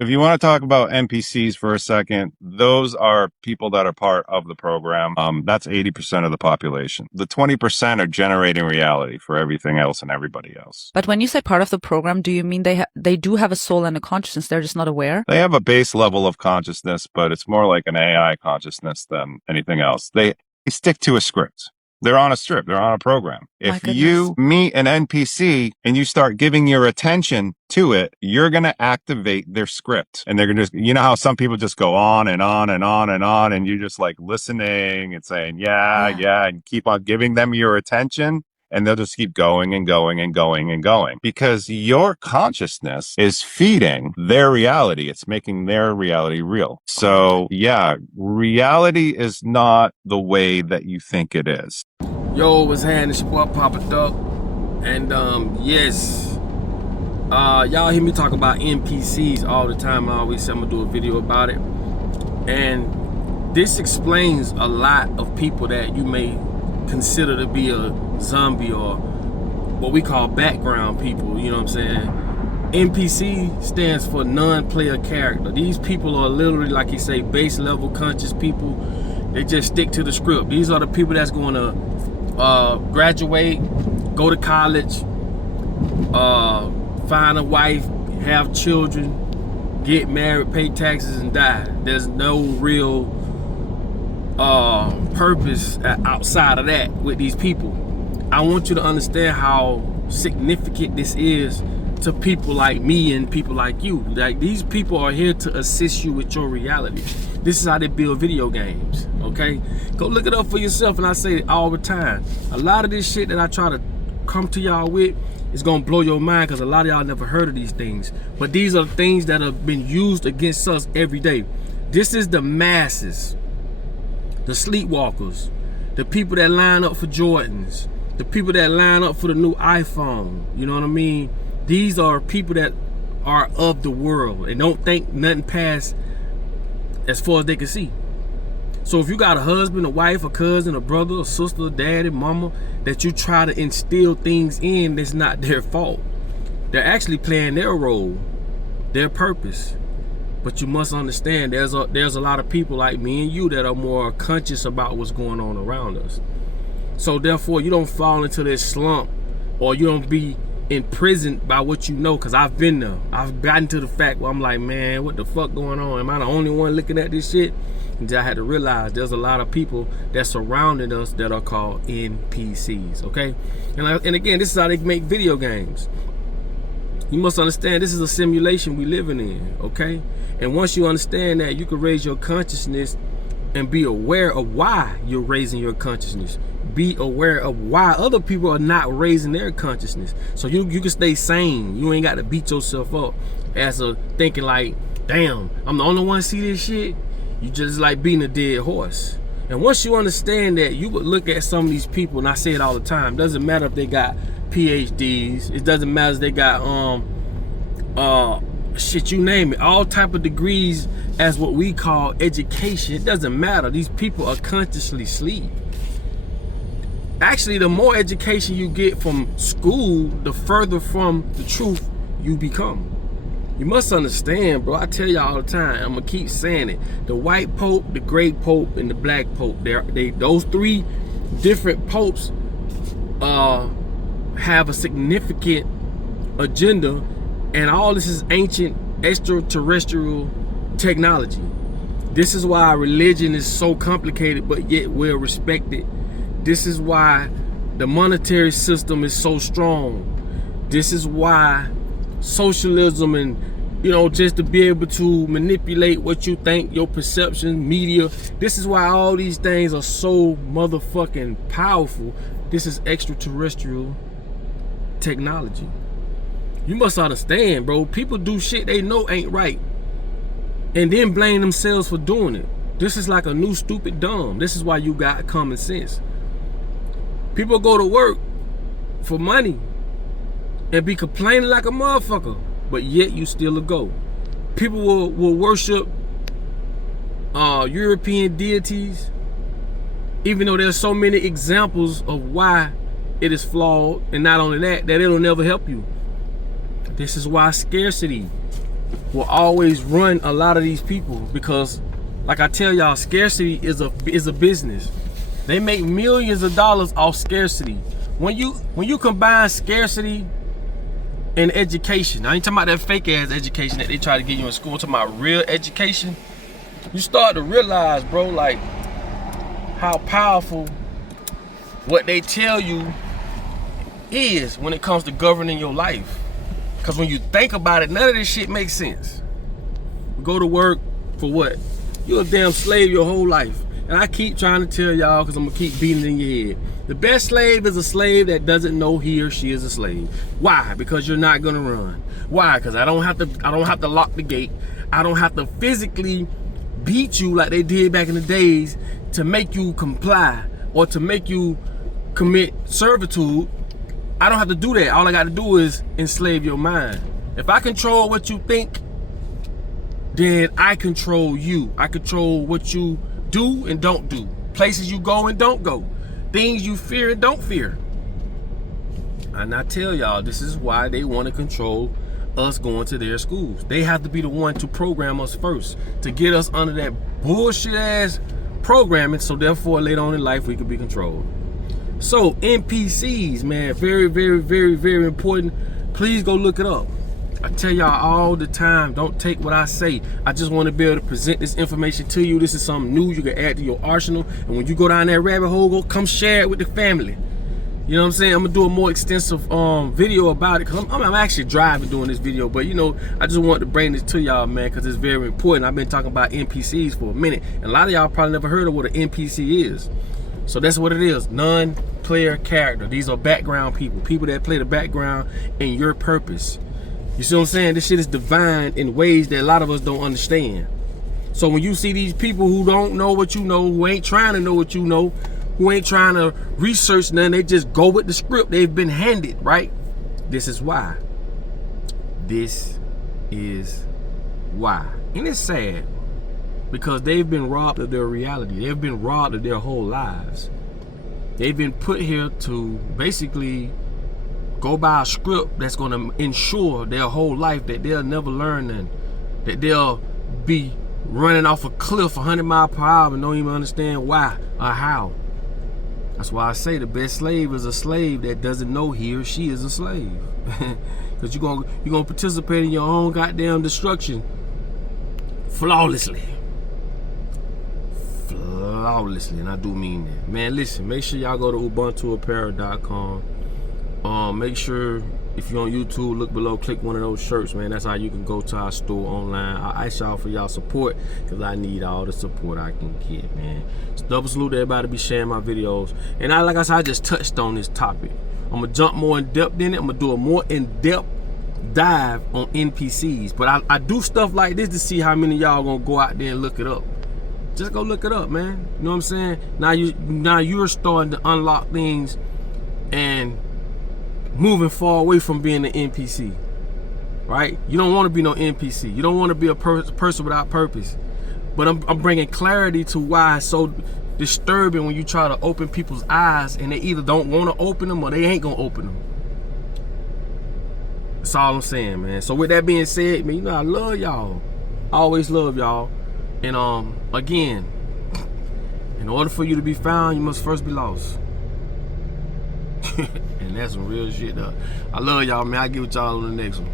If you want to talk about NPCs for a second, those are people that are part of the program. That's 80% of the population. The 20% are generating reality for everything else and everybody else. But when you say part of the program, do you mean they do have a soul and a consciousness? They're just not aware? They have a base level of consciousness, but it's more like an AI consciousness than anything else. They stick to a script. They're on a script. They're on a program. If you meet an NPC and you start giving your attention to it, you're going to activate their script. And they're going to just, you know how some people just go on and on and on and on, and you're just like listening and saying, yeah, and keep on giving them your attention. And they'll just keep going and going and going and going because your consciousness is feeding their reality. It's making their reality real. So yeah, reality is not the way that you think it is. Yo, what's happening? It's your boy Papa Duck. And yes, y'all hear me talk about NPCs all the time. I always say I'm gonna do a video about it. And this explains a lot of people that you may consider to be a zombie or what we call background people, you know what I'm saying? NPC stands for non-player character. These people are literally, like you say, base level conscious people. They just stick to the script. These are the people that's going to graduate, go to college, find a wife, have children, get married, pay taxes, and die. There's no real purpose outside of that with these people. I want you to understand how significant this is to people like me and people like you. Like, these people are here to assist you with your reality. This is how they build video games, okay? Go look it up for yourself, and I say it all the time. A lot of this shit that I try to come to y'all with is gonna blow your mind because a lot of y'all never heard of these things. But these are things that have been used against us every day. This is the masses, the sleepwalkers, the people that line up for Jordans, the people that line up for the new iPhone, you know what I mean? These are people that are of the world and don't think nothing past as far as they can see. So if you got a husband, a wife, a cousin, a brother, a sister, a daddy, mama, that you try to instill things in that's not their fault. They're actually playing their role, their purpose. But you must understand there's a lot of people like me and you that are more conscious about what's going on around us. So therefore, you don't fall into this slump or you don't be imprisoned by what you know, because I've been there. I've gotten to the fact where I'm like, man, what the fuck going on? Am I the only one looking at this shit? And I had to realize there's a lot of people that surrounding us that are called NPCs, okay? And again, this is how they make video games. You must understand this is a simulation we living in, okay? And once you understand that, you can raise your consciousness and be aware of why you're raising your consciousness. Be aware of why other people are not raising their consciousness. So you can stay sane. You ain't got to beat yourself up as a thinking like, damn, I'm the only one see this shit. You just like beating a dead horse. And once you understand that, you would look at some of these people, and I say it all the time, doesn't matter if they got PhDs, it doesn't matter if they got shit, you name it, all type of degrees as what we call education. It doesn't matter. These people are consciously asleep. Actually, the more education you get from school, the further from the truth you become. You must understand, bro. I tell you all the time, I'm gonna keep saying it. The white pope, the gray pope, and the black pope, those three different popes have a significant agenda, and all this is ancient extraterrestrial technology. This is why religion is so complicated but yet well respected. This is why the monetary system is so strong. This is why socialism and, you know, just to be able to manipulate what you think, your perception, media. This is why all these things are so motherfucking powerful. This is extraterrestrial technology. You must understand, bro. People do shit they know ain't right and then blame themselves for doing it. This is like a new stupid dumb. This is why you got common sense. People go to work for money and be complaining like a motherfucker, but yet you still a go. People will worship European deities, even though there's so many examples of why it is flawed, and not only that, that it'll never help you. This is why scarcity will always run a lot of these people, because like I tell y'all, scarcity is a business. They make millions of dollars off scarcity. When you combine scarcity and education, I ain't talking about that fake ass education that they try to get you in school, I'm talking about real education, you start to realize, bro, like how powerful what they tell you is when it comes to governing your life. Because when you think about it, none of this shit makes sense. You go to work for what? You're a damn slave your whole life. And I keep trying to tell y'all, because I'm going to keep beating it in your head. The best slave is a slave that doesn't know he or she is a slave. Why? Because you're not going to run. Why? Because I don't have to lock the gate. I don't have to physically beat you like they did back in the days to make you comply or to make you commit servitude. I don't have to do that. All I got to do is enslave your mind. If I control what you think, then I control you. I control what you do and don't do. Places you go and don't go. Things you fear and don't fear. And I tell y'all, this is why they want to control us going to their schools. They have to be the one to program us first, to get us under that bullshit ass programming, so therefore later on in life we can be controlled. So NPCs, man, very, very, very, very important. Please go look it up. I tell y'all all the time, don't take what I say. I just want to be able to present this information to you. This is something new you can add to your arsenal. And when you go down that rabbit hole, go come share it with the family. You know what I'm saying? I'm gonna do a more extensive video about it, because I'm actually driving doing this video. But you know, I just wanted to bring this to y'all, man, because it's very important. I've been talking about NPCs for a minute, and a lot of y'all probably never heard of what an NPC is. So that's what it is, non-player character. These are background people, people that play the background in your purpose. You see what I'm saying? This shit is divine in ways that a lot of us don't understand. So when you see these people who don't know what you know, who ain't trying to know what you know, who ain't trying to research nothing, they just go with the script they've been handed, right? This is why. This is why. And it's sad, because they've been robbed of their reality. They've been robbed of their whole lives. They've been put here to basically go by a script that's gonna ensure their whole life that they'll never learn nothing, that they'll be running off a cliff 100 miles per hour and don't even understand why or how. That's why I say the best slave is a slave that doesn't know he or she is a slave. Because you're gonna participate in your own goddamn destruction flawlessly. Flawlessly, and I do mean that. Man, listen, make sure y'all go to ubuntuapparel.com. Make sure if you're on YouTube, look below, click one of those shirts, man. That's how you can go to our store online. I ask y'all for y'all support, because I need all the support I can get, man. It's double salute to everybody be sharing my videos. And like I said, I just touched on this topic. I'm gonna jump more in depth in it. I'm gonna do a more in-depth dive on NPCs. But I do stuff like this to see how many of y'all gonna go out there and look it up. Just go look it up, man. You know what I'm saying? Now you're starting to unlock things and moving far away from being an NPC, right? You don't want to be no NPC. You don't want to be a person without purpose. But I'm bringing clarity to why it's so disturbing when you try to open people's eyes and they either don't want to open them or they ain't gonna open them. That's all I'm saying, man. So with that being said, man, you know I love y'all. I always love y'all. And again, in order for you to be found, you must first be lost. And that's some real shit, though. I love y'all, man. I'll get with y'all on the next one.